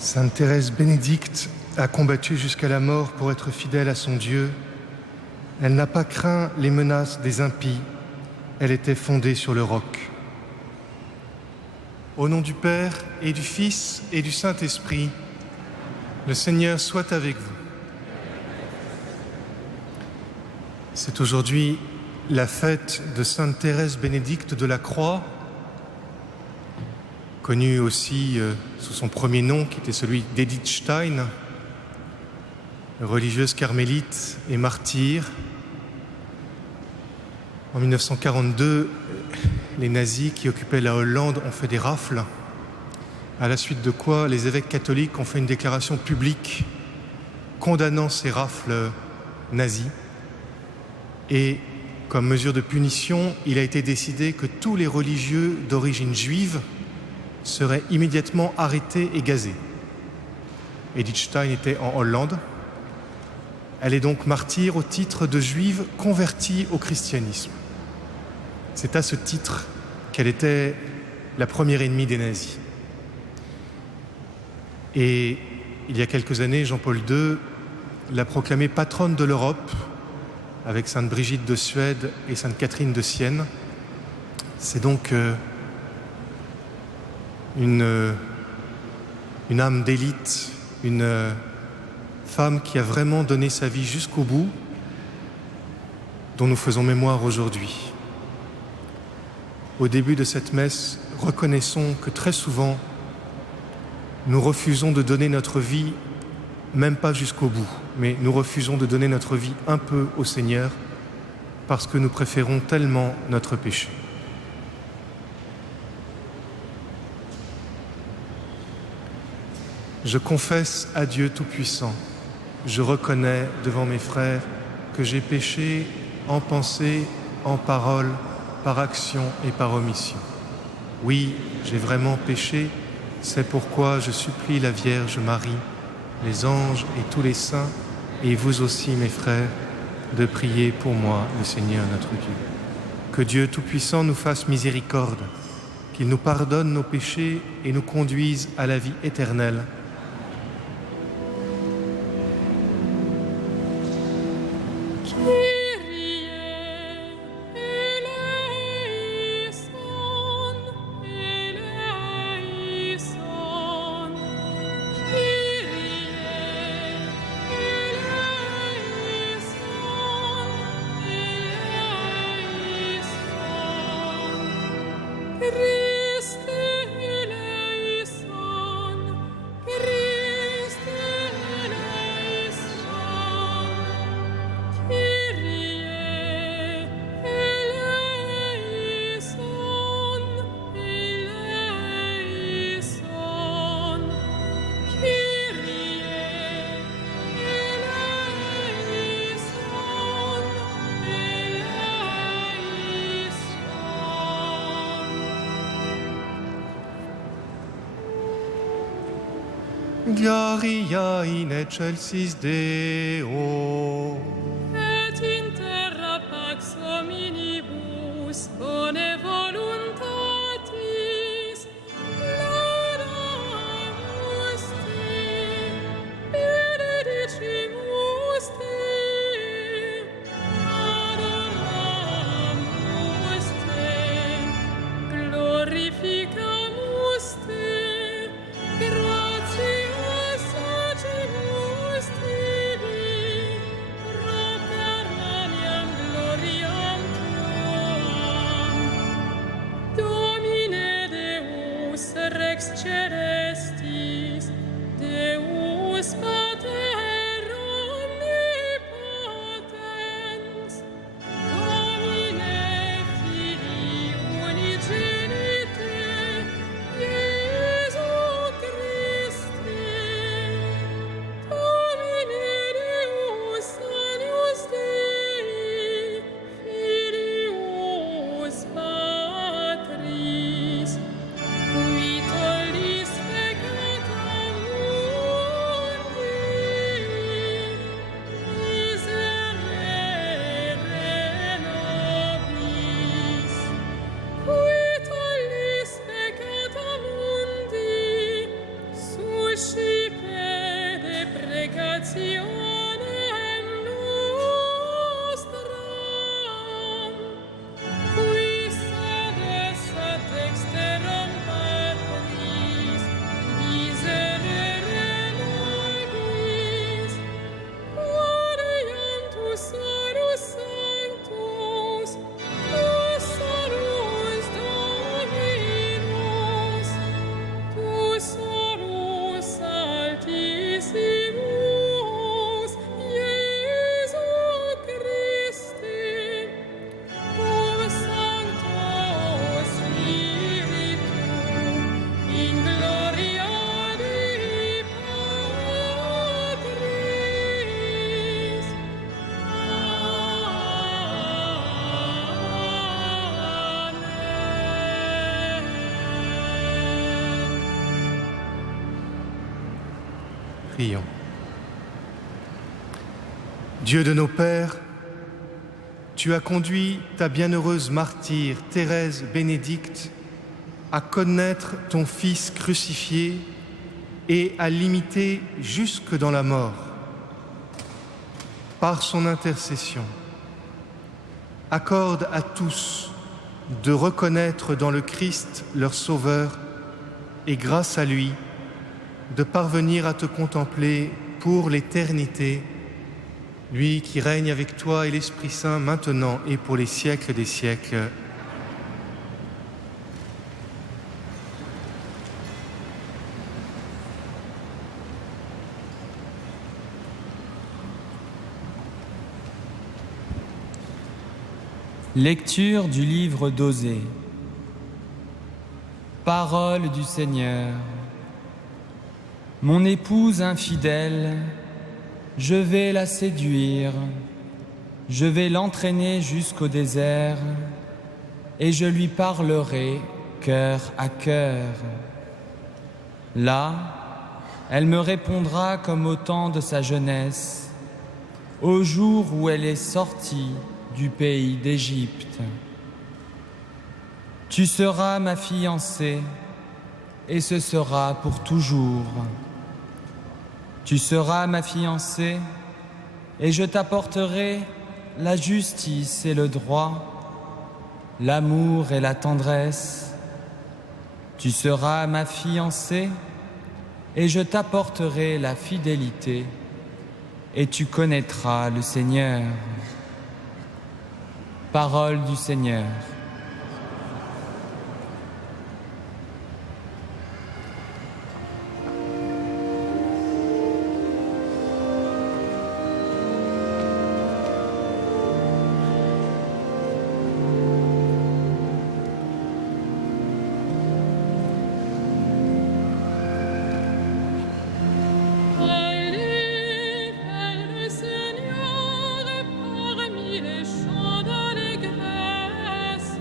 Sainte Thérèse Bénédicte a combattu jusqu'à la mort pour être fidèle à son Dieu. Elle n'a pas craint les menaces des impies. Elle était fondée sur le roc. Au nom du Père et du Fils et du Saint-Esprit, le Seigneur soit avec vous. C'est aujourd'hui la fête de Sainte Thérèse Bénédicte de la Croix, connue aussi sous son premier nom, qui était celui d'Edith Stein, religieuse carmélite et martyre. En 1942, les nazis qui occupaient la Hollande ont fait des rafles, à la suite de quoi les évêques catholiques ont fait une déclaration publique condamnant ces rafles nazis. Et comme mesure de punition, il a été décidé que tous les religieux d'origine juive seraient immédiatement arrêtés et gazés. Edith Stein était en Hollande. Elle est donc martyre au titre de juive convertie au christianisme. C'est à ce titre qu'elle était la première ennemie des nazis. Et il y a quelques années, Jean-Paul II l'a proclamée patronne de l'Europe avec Sainte Brigitte de Suède et Sainte Catherine de Sienne. C'est donc une âme d'élite, une femme qui a vraiment donné sa vie jusqu'au bout, dont nous faisons mémoire aujourd'hui. Au début de cette messe, reconnaissons que très souvent, nous refusons de donner notre vie, même pas jusqu'au bout, mais nous refusons de donner notre vie un peu au Seigneur parce que nous préférons tellement notre péché. Je confesse à Dieu Tout-Puissant, je reconnais devant mes frères que j'ai péché en pensée, en parole, par action et par omission. Oui, j'ai vraiment péché, c'est pourquoi je supplie la Vierge Marie, les anges et tous les saints, et vous aussi mes frères, de prier pour moi, le Seigneur notre Dieu. Que Dieu Tout-Puissant nous fasse miséricorde, qu'il nous pardonne nos péchés et nous conduise à la vie éternelle. Gloria in excelsis Deo. Et in terra pax hominibus bone voluntatis laudamus te, benedicimus te, adoramus te, glorificamus te, gratias agimus tibi, propter maniam gloriam tuam. Domine Deus Rex Celestis, Deus Pater omnipotens, Domine Filii unigenite, Iesu Christe, Domine Deus Agnus Dei, Filius Patris, qui tollis peccata mundi, miserere nobis, qui tollis peccata mundi, suscita Prions. Dieu de nos pères, tu as conduit ta bienheureuse martyre Thérèse Bénédicte à connaître ton Fils crucifié et à l'imiter jusque dans la mort. Par son intercession, accorde à tous de reconnaître dans le Christ leur Sauveur et grâce à lui, de parvenir à te contempler pour l'éternité, lui qui règne avec toi et l'Esprit Saint maintenant et pour les siècles des siècles. Lecture du livre d'Osée. Parole du Seigneur. Mon épouse infidèle, je vais la séduire, je vais l'entraîner jusqu'au désert et je lui parlerai cœur à cœur. Là, elle me répondra comme au temps de sa jeunesse, au jour où elle est sortie du pays d'Égypte. Tu seras ma fiancée et ce sera pour toujours. Tu seras ma fiancée et je t'apporterai la justice et le droit, l'amour et la tendresse. Tu seras ma fiancée et je t'apporterai la fidélité et tu connaîtras le Seigneur. Parole du Seigneur. Allez vers le Seigneur parmi les chants d'allégresse.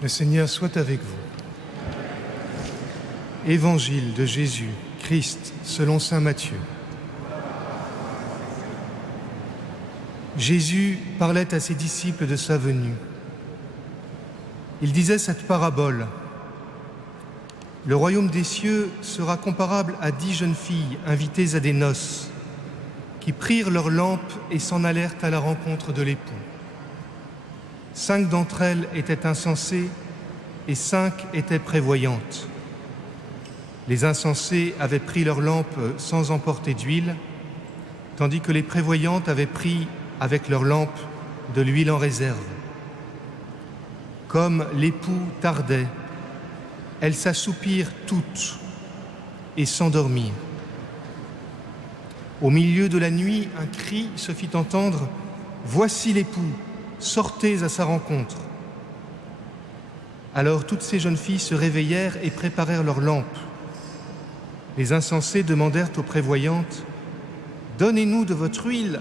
Le Seigneur soit avec vous. Évangile de Jésus, Christ, selon saint Matthieu. Jésus parlait à ses disciples de sa venue. Il disait cette parabole. Le royaume des cieux sera comparable à 10 jeunes filles invitées à des noces, qui prirent leurs lampes et s'en allèrent à la rencontre de l'époux. 5 d'entre elles étaient insensées et 5 étaient prévoyantes. Les insensées avaient pris leurs lampes sans emporter d'huile, tandis que les prévoyantes avaient pris avec leurs lampes de l'huile en réserve. Comme l'époux tardait, elles s'assoupirent toutes et s'endormirent. Au milieu de la nuit, un cri se fit entendre « Voici l'époux, sortez à sa rencontre !» Alors toutes ces jeunes filles se réveillèrent et préparèrent leurs lampes. Les insensés demandèrent aux prévoyantes « Donnez-nous de votre huile,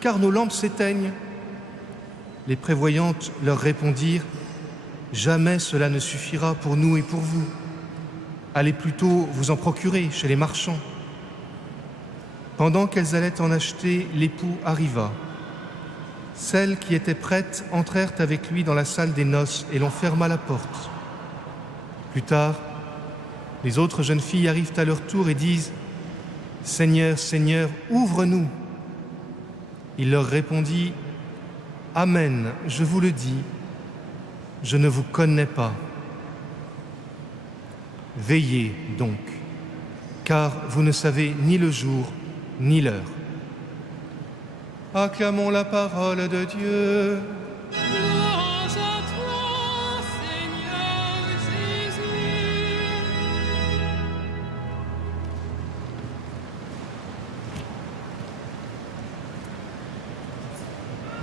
car nos lampes s'éteignent. » Les prévoyantes leur répondirent « Jamais cela ne suffira pour nous et pour vous. Allez plutôt vous en procurer chez les marchands. » Pendant qu'elles allaient en acheter, l'époux arriva. Celles qui étaient prêtes entrèrent avec lui dans la salle des noces et l'on ferma la porte. Plus tard, les autres jeunes filles arrivent à leur tour et disent « Seigneur, Seigneur, ouvre-nous !» Il leur répondit « Amen, je vous le dis, je ne vous connais pas. Veillez donc, car vous ne savez ni le jour ni l'heure. » Acclamons la parole de Dieu. Louange à toi, Seigneur Jésus.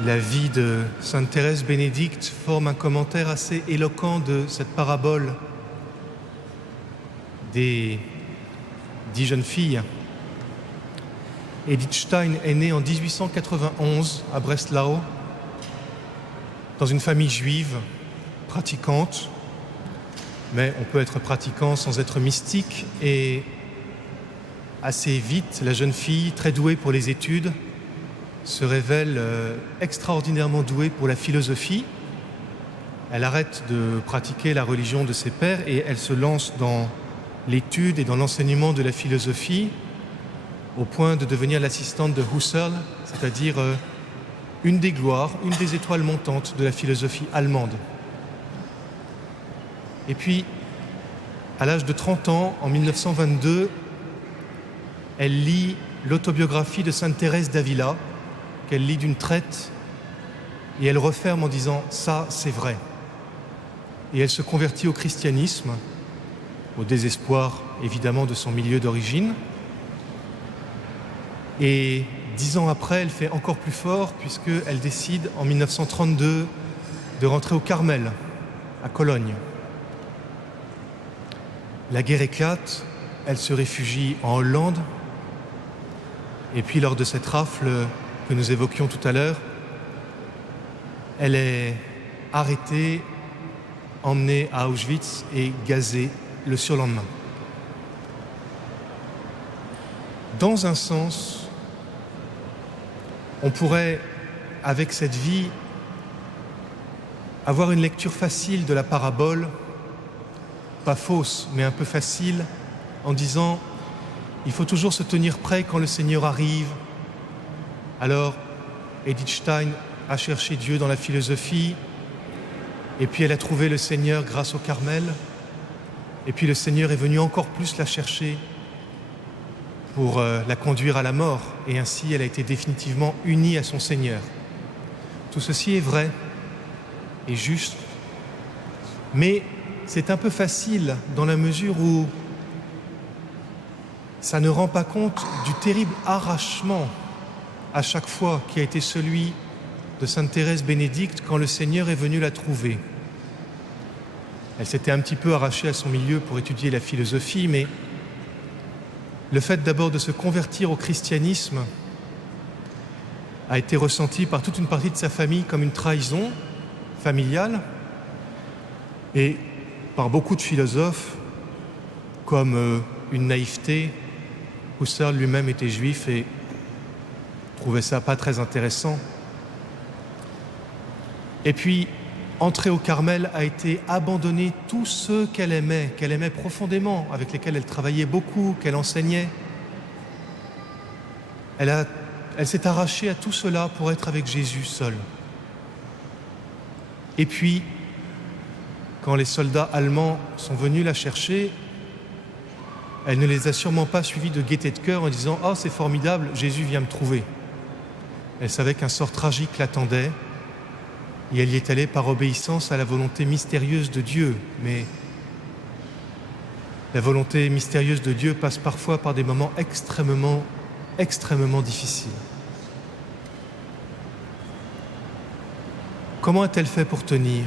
La vie de sainte Thérèse Bénédicte forme un commentaire assez éloquent de cette parabole des 10 jeunes filles. Edith Stein est née en 1891 à Breslau, dans une famille juive, pratiquante, mais on peut être pratiquant sans être mystique, et assez vite, la jeune fille, très douée pour les études, se révèle extraordinairement douée pour la philosophie. Elle arrête de pratiquer la religion de ses pères et elle se lance dans l'étude et dans l'enseignement de la philosophie, au point de devenir l'assistante de Husserl, c'est-à-dire une des gloires, une des étoiles montantes de la philosophie allemande. Et puis, à l'âge de 30 ans, en 1922, elle lit l'autobiographie de sainte Thérèse d'Avila, qu'elle lit d'une traite, et elle referme en disant « ça, c'est vrai ». Et elle se convertit au christianisme, au désespoir évidemment de son milieu d'origine. Et 10 ans après, elle fait encore plus fort puisqu'elle décide en 1932 de rentrer au Carmel, à Cologne. La guerre éclate, elle se réfugie en Hollande. Et puis lors de cette rafle que nous évoquions tout à l'heure, elle est arrêtée, emmenée à Auschwitz et gazée le surlendemain. Dans un sens, on pourrait, avec cette vie, avoir une lecture facile de la parabole, pas fausse, mais un peu facile, en disant « il faut toujours se tenir prêt quand le Seigneur arrive ». Alors, Edith Stein a cherché Dieu dans la philosophie, et puis elle a trouvé le Seigneur grâce au Carmel, et puis le Seigneur est venu encore plus la chercher pour la conduire à la mort, et ainsi elle a été définitivement unie à son Seigneur. Tout ceci est vrai et juste, mais c'est un peu facile dans la mesure où ça ne rend pas compte du terrible arrachement à chaque fois qui a été celui de sainte Thérèse Bénédicte quand le Seigneur est venu la trouver. Elle s'était un petit peu arrachée à son milieu pour étudier la philosophie, mais le fait d'abord de se convertir au christianisme a été ressenti par toute une partie de sa famille comme une trahison familiale. Et par beaucoup de philosophes, comme une naïveté, Husserl lui-même était juif et trouvait ça pas très intéressant. Et puis, entrer au Carmel a été abandonner tous ceux qu'elle aimait profondément, avec lesquels elle travaillait beaucoup, qu'elle enseignait. Elle s'est arrachée à tout cela pour être avec Jésus seul. Et puis, quand les soldats allemands sont venus la chercher, elle ne les a sûrement pas suivis de gaieté de cœur en disant « Oh, c'est formidable, Jésus vient me trouver ». Elle savait qu'un sort tragique l'attendait et elle y est allée par obéissance à la volonté mystérieuse de Dieu. Mais la volonté mystérieuse de Dieu passe parfois par des moments extrêmement difficiles. Comment a-t-elle fait pour tenir ?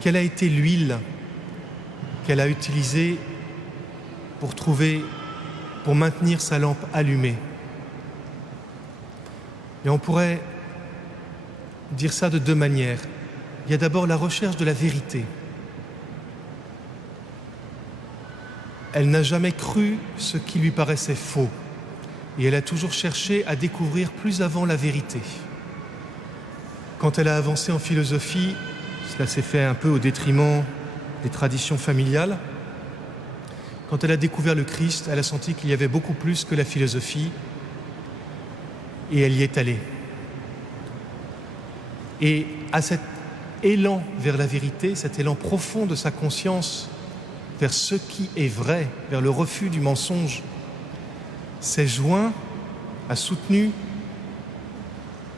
Quelle a été l'huile qu'elle a utilisée pour maintenir sa lampe allumée ? Et on pourrait dire ça de deux manières. Il y a d'abord la recherche de la vérité. Elle n'a jamais cru ce qui lui paraissait faux. Et elle a toujours cherché à découvrir plus avant la vérité. Quand elle a avancé en philosophie, cela s'est fait un peu au détriment des traditions familiales. Quand elle a découvert le Christ, elle a senti qu'il y avait beaucoup plus que la philosophie et elle y est allée. Et à cet élan vers la vérité, cet élan profond de sa conscience vers ce qui est vrai, vers le refus du mensonge, s'est joint, a soutenu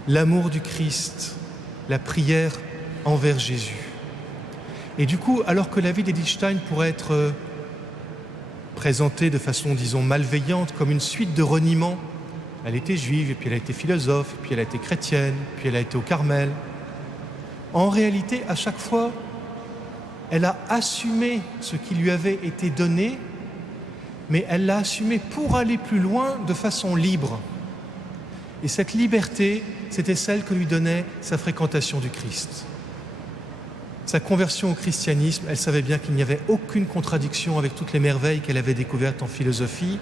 l'amour du Christ, la prière envers Jésus. Et du coup, alors que la vie d'Edith Stein pourrait être présentée de façon, disons, malveillante, comme une suite de reniements, elle était juive, et puis elle a été philosophe, puis elle a été chrétienne, puis elle a été au Carmel. En réalité, à chaque fois, elle a assumé ce qui lui avait été donné, mais elle l'a assumé pour aller plus loin de façon libre. Et cette liberté, c'était celle que lui donnait sa fréquentation du Christ. Sa conversion au christianisme, elle savait bien qu'il n'y avait aucune contradiction avec toutes les merveilles qu'elle avait découvertes en philosophie.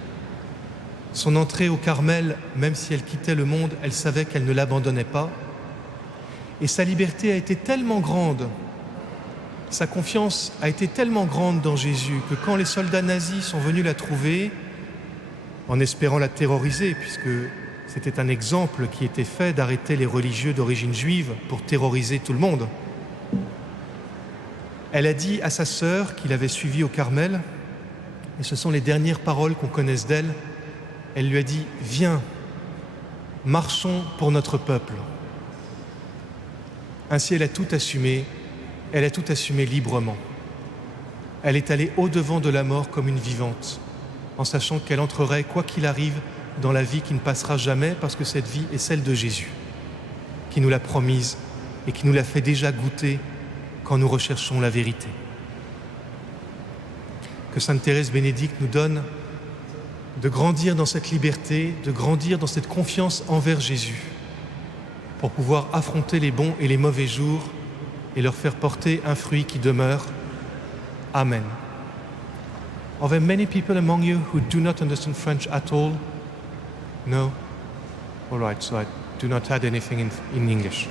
Son entrée au Carmel, même si elle quittait le monde, elle savait qu'elle ne l'abandonnait pas. Et sa liberté a été tellement grande, sa confiance a été tellement grande dans Jésus que quand les soldats nazis sont venus la trouver, en espérant la terroriser, puisque c'était un exemple qui était fait d'arrêter les religieux d'origine juive pour terroriser tout le monde, elle a dit à sa sœur qui l'avait suivie au Carmel, et ce sont les dernières paroles qu'on connaisse d'elle, elle lui a dit « Viens, marchons pour notre peuple ». Ainsi, elle a tout assumé librement. Elle est allée au-devant de la mort comme une vivante, en sachant qu'elle entrerait, quoi qu'il arrive, dans la vie qui ne passera jamais, parce que cette vie est celle de Jésus, qui nous l'a promise et qui nous l'a fait déjà goûter quand nous recherchons la vérité. Que Sainte Thérèse Bénédicte nous donne de grandir dans cette liberté, de grandir dans cette confiance envers Jésus, pour pouvoir affronter les bons et les mauvais jours et leur faire porter un fruit qui demeure. Amen. Are there many people among you who do not understand French at all? No? All right, so I do not add anything in English.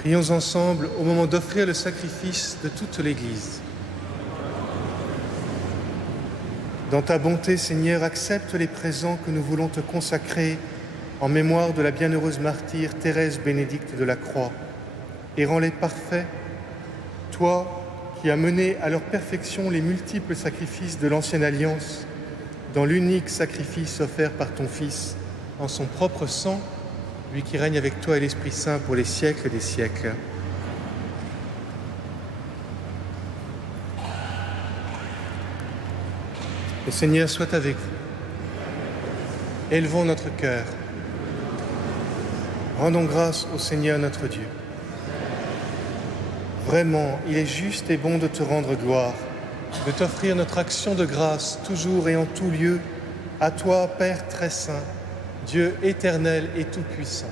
Prions ensemble au moment d'offrir le sacrifice de toute l'Église. Dans ta bonté, Seigneur, accepte les présents que nous voulons te consacrer en mémoire de la bienheureuse martyre Thérèse Bénédicte de la Croix, et rends-les parfaits, toi qui as mené à leur perfection les multiples sacrifices de l'Ancienne Alliance, dans l'unique sacrifice offert par ton Fils en son propre sang, lui qui règne avec toi et l'Esprit Saint pour les siècles des siècles. Le Seigneur soit avec vous. Élevons notre cœur. Rendons grâce au Seigneur notre Dieu. Vraiment, il est juste et bon de te rendre gloire, de t'offrir notre action de grâce toujours et en tout lieu, à toi, Père très saint, Dieu éternel et tout-puissant.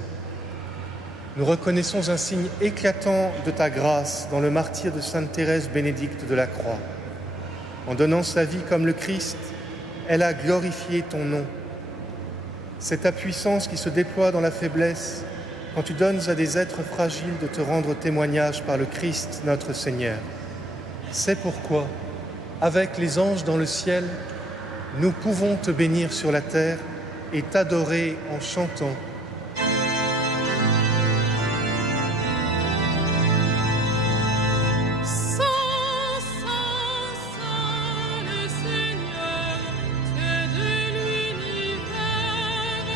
Nous reconnaissons un signe éclatant de ta grâce dans le martyre de Sainte Thérèse Bénédicte de la Croix. En donnant sa vie comme le Christ, elle a glorifié ton nom. C'est ta puissance qui se déploie dans la faiblesse quand tu donnes à des êtres fragiles de te rendre témoignage par le Christ notre Seigneur. C'est pourquoi, avec les anges dans le ciel, nous pouvons te bénir sur la terre et t'adorer en chantant. Saint, Saint, Saint, le Seigneur, Dieu de l'univers,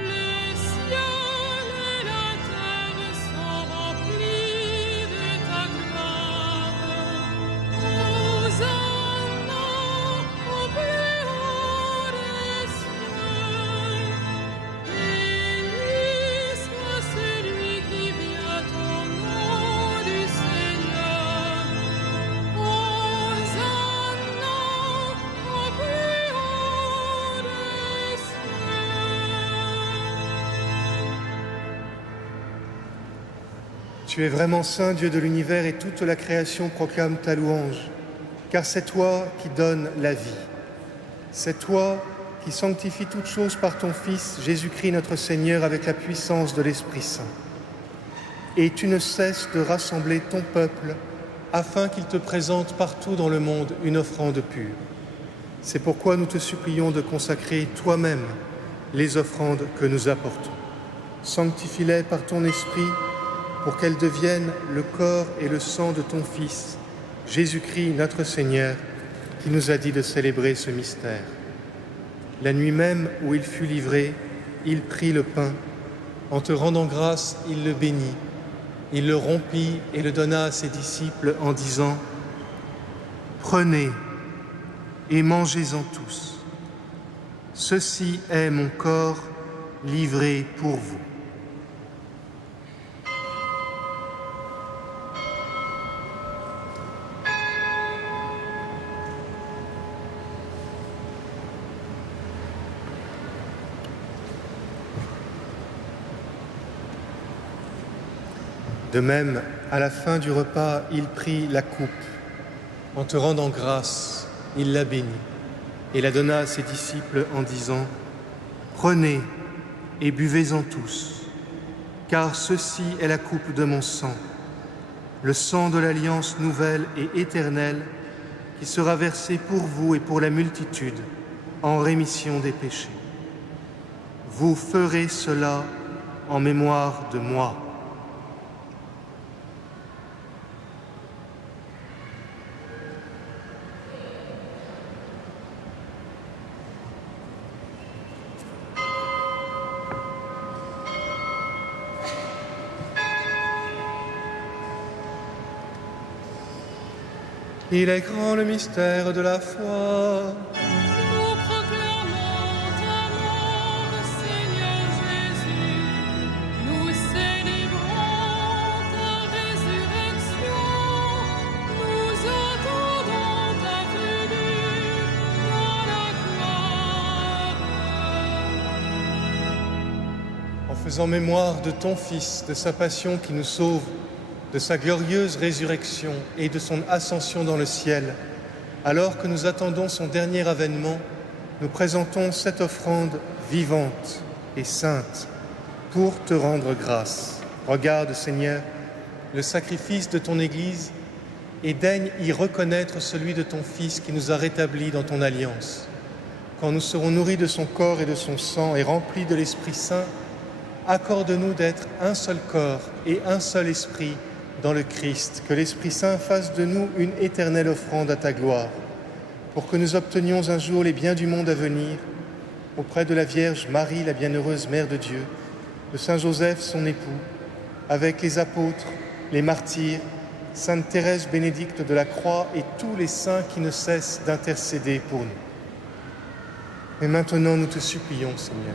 le ciel et la terre sont remplis de ta gloire. Hosanna au plus haut des cieux. Béni soit celui qui vient au nom du Seigneur. Hosanna au plus haut des cieux. Tu es vraiment saint, Dieu de l'univers, et toute la création proclame ta louange, car c'est toi qui donnes la vie. C'est toi qui sanctifies toutes choses par ton Fils, Jésus-Christ notre Seigneur, avec la puissance de l'Esprit Saint. Et tu ne cesses de rassembler ton peuple afin qu'il te présente partout dans le monde une offrande pure. C'est pourquoi nous te supplions de consacrer toi-même les offrandes que nous apportons. Sanctifie-les par ton Esprit pour qu'elles deviennent le corps et le sang de ton Fils, Jésus-Christ notre Seigneur, qui nous a dit de célébrer ce mystère. La nuit même où il fut livré, il prit le pain. En te rendant grâce, il le bénit. Il le rompit et le donna à ses disciples en disant : « Prenez et mangez-en tous. Ceci est mon corps livré pour vous. » De même, à la fin du repas, il prit la coupe. En te rendant grâce, il la bénit et la donna à ses disciples en disant : « Prenez et buvez-en tous, car ceci est la coupe de mon sang, le sang de l'alliance nouvelle et éternelle qui sera versé pour vous et pour la multitude en rémission des péchés. Vous ferez cela en mémoire de moi. » Il est grand le mystère de la foi. Nous proclamons ta mort, Seigneur Jésus. Nous célébrons ta résurrection. Nous attendons ta venue dans la gloire. En faisant mémoire de ton Fils, de sa passion qui nous sauve, de sa glorieuse résurrection et de son ascension dans le ciel, alors que nous attendons son dernier avènement, nous présentons cette offrande vivante et sainte pour te rendre grâce. Regarde, Seigneur, le sacrifice de ton Église et daigne y reconnaître celui de ton Fils qui nous a rétablis dans ton alliance. Quand nous serons nourris de son corps et de son sang et remplis de l'Esprit Saint, accorde-nous d'être un seul corps et un seul esprit dans le Christ, que l'Esprit Saint fasse de nous une éternelle offrande à ta gloire, pour que nous obtenions un jour les biens du monde à venir, auprès de la Vierge Marie, la bienheureuse Mère de Dieu, de Saint Joseph, son époux, avec les apôtres, les martyrs, Sainte Thérèse bénédicte de la Croix et tous les saints qui ne cessent d'intercéder pour nous. Mais maintenant, nous te supplions, Seigneur,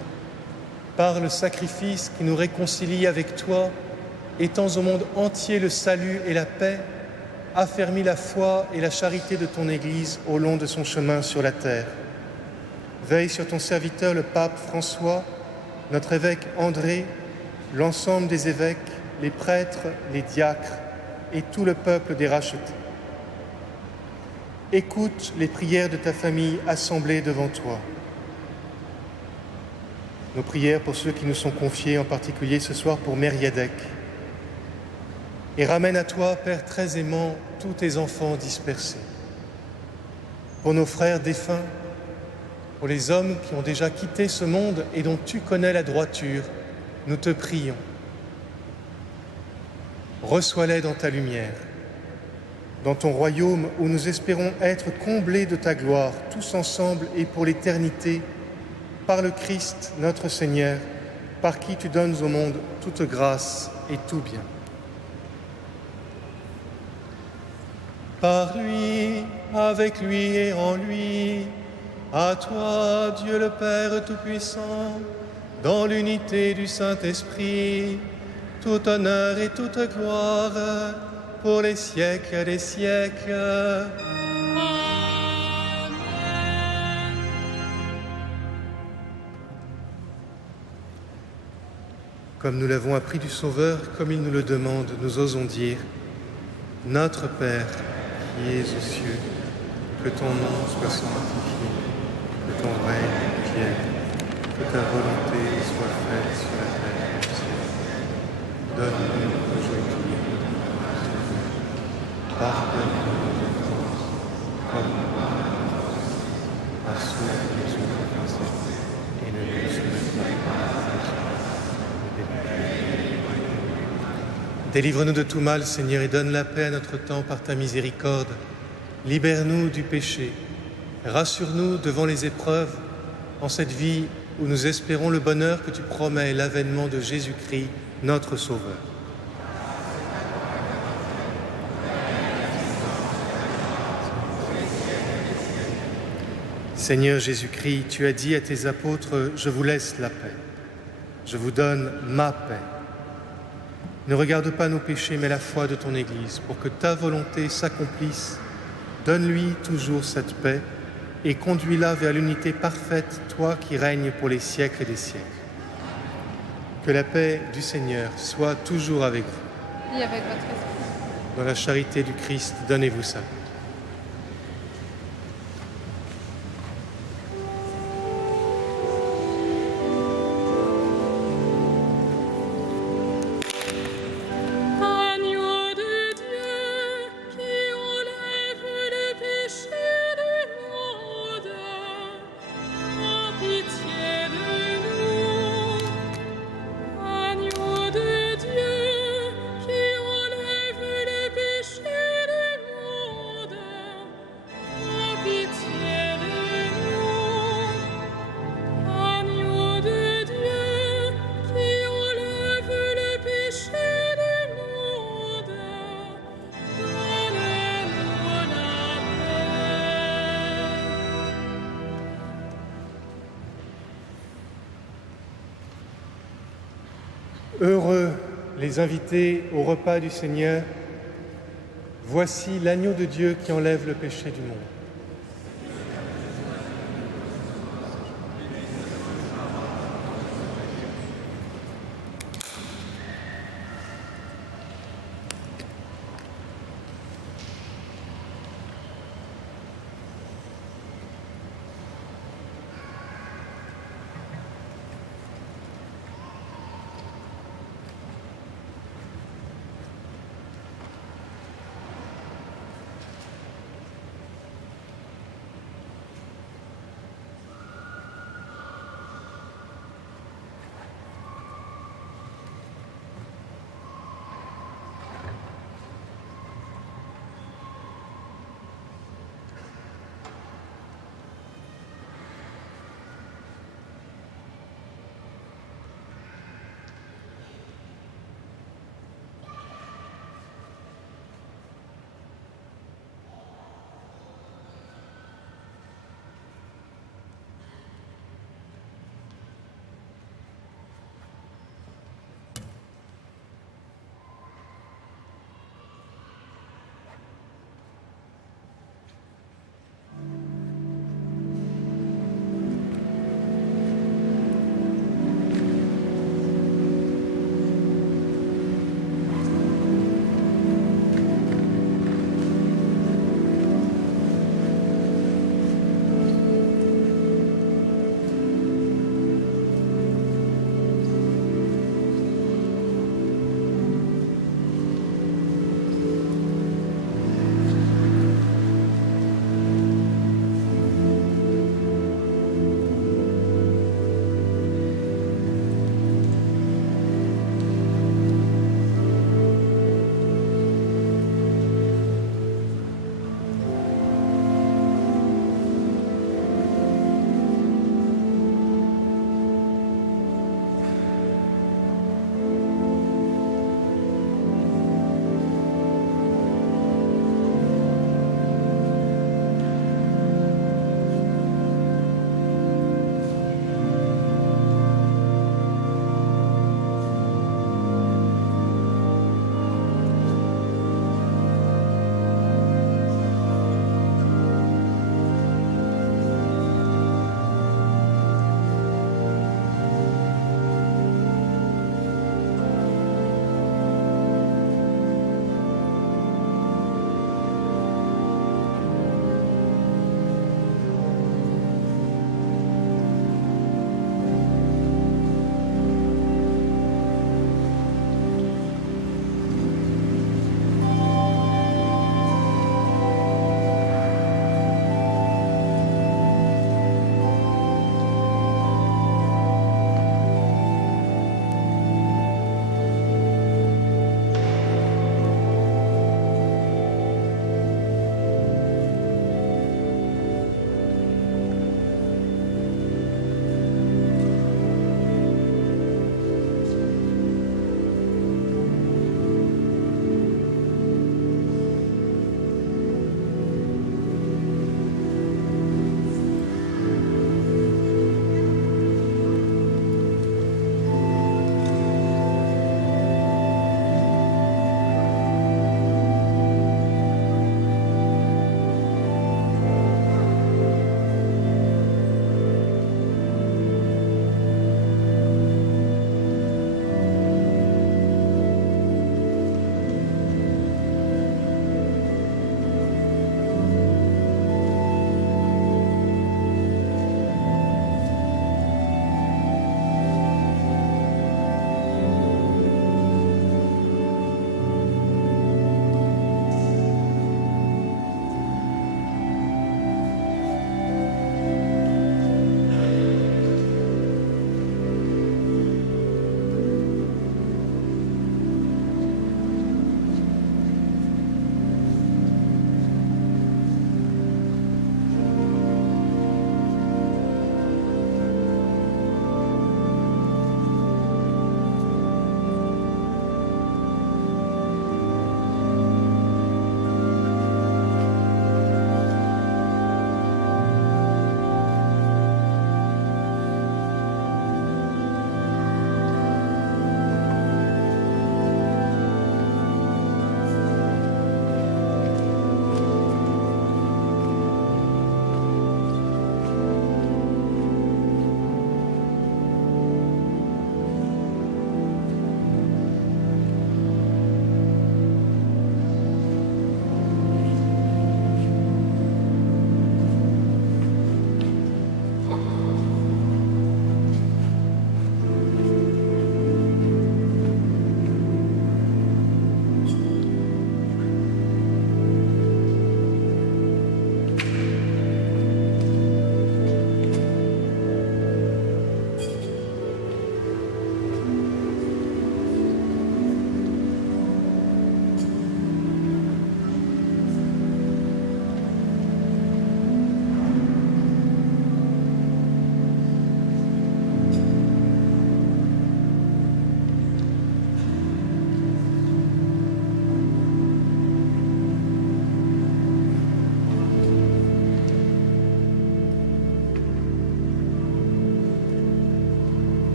par le sacrifice qui nous réconcilie avec toi, étends au monde entier le salut et la paix, affermis la foi et la charité de ton Église au long de son chemin sur la terre. Veille sur ton serviteur, le pape François, notre évêque André, l'ensemble des évêques, les prêtres, les diacres et tout le peuple des rachetés. Écoute les prières de ta famille assemblée devant toi. Nos prières pour ceux qui nous sont confiés, en particulier ce soir pour Mériadec. Et ramène à toi, Père très aimant, tous tes enfants dispersés. Pour nos frères défunts, pour les hommes qui ont déjà quitté ce monde et dont tu connais la droiture, nous te prions. Reçois-les dans ta lumière, dans ton royaume où nous espérons être comblés de ta gloire, tous ensemble et pour l'éternité, par le Christ, notre Seigneur, par qui tu donnes au monde toute grâce et tout bien. Par lui, avec lui et en lui, à toi, Dieu le Père Tout-Puissant, dans l'unité du Saint-Esprit, tout honneur et toute gloire pour les siècles des siècles. Comme nous l'avons appris du Sauveur, comme il nous le demande, nous osons dire « Notre Père, qui es aux cieux, que ton nom soit sanctifié, que ton règne vienne, que ta volonté soit faite sur la terre et au ciel. Donne-nous aujourd'hui notre pain quotidien. Pardonne-nous nos offenses, comme nous pardonnons à ceux qui nous ont offensés, et ne nous soumets pas à la tentation. Délivre-nous de tout mal, Seigneur, et donne la paix à notre temps par ta miséricorde. Libère-nous du péché. Rassure-nous devant les épreuves, en cette vie où nous espérons le bonheur que tu promets, l'avènement de Jésus-Christ, notre Sauveur. Seigneur Jésus-Christ, tu as dit à tes apôtres « Je vous laisse la paix, je vous donne ma paix ». Ne regarde pas nos péchés, mais la foi de ton Église, pour que ta volonté s'accomplisse. Donne-lui toujours cette paix et conduis-la vers l'unité parfaite, toi qui règnes pour les siècles des siècles. Que la paix du Seigneur soit toujours avec vous. Et avec votre esprit. Dans la charité du Christ, donnez-vous ça. Heureux les invités au repas du Seigneur. Voici l'agneau de Dieu qui enlève le péché du monde.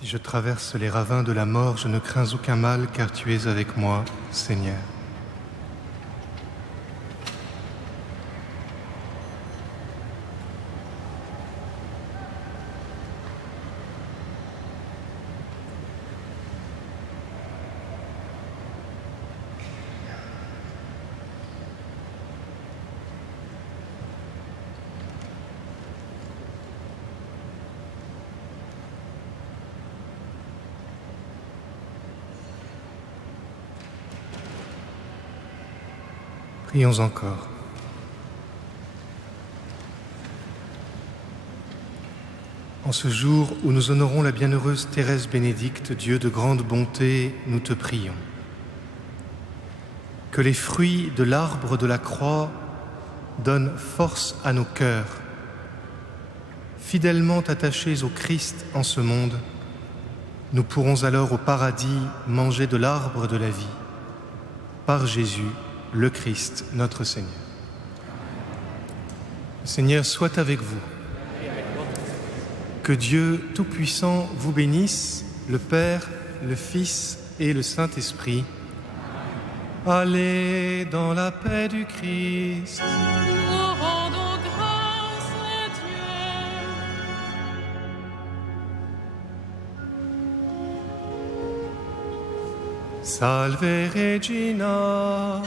Si je traverse les ravins de la mort, je ne crains aucun mal, car tu es avec moi, Seigneur. Prions encore. En ce jour où nous honorons la bienheureuse Thérèse Bénédicte, Dieu de grande bonté, nous te prions. Que les fruits de l'arbre de la croix donnent force à nos cœurs. Fidèlement attachés au Christ en ce monde, nous pourrons alors au paradis manger de l'arbre de la vie. Par Jésus, le Christ, notre Seigneur. Le Seigneur soit avec vous. Que Dieu Tout-Puissant vous bénisse, le Père, le Fils et le Saint-Esprit. Allez dans la paix du Christ. Nous rendons grâce à Dieu. Salve Regina.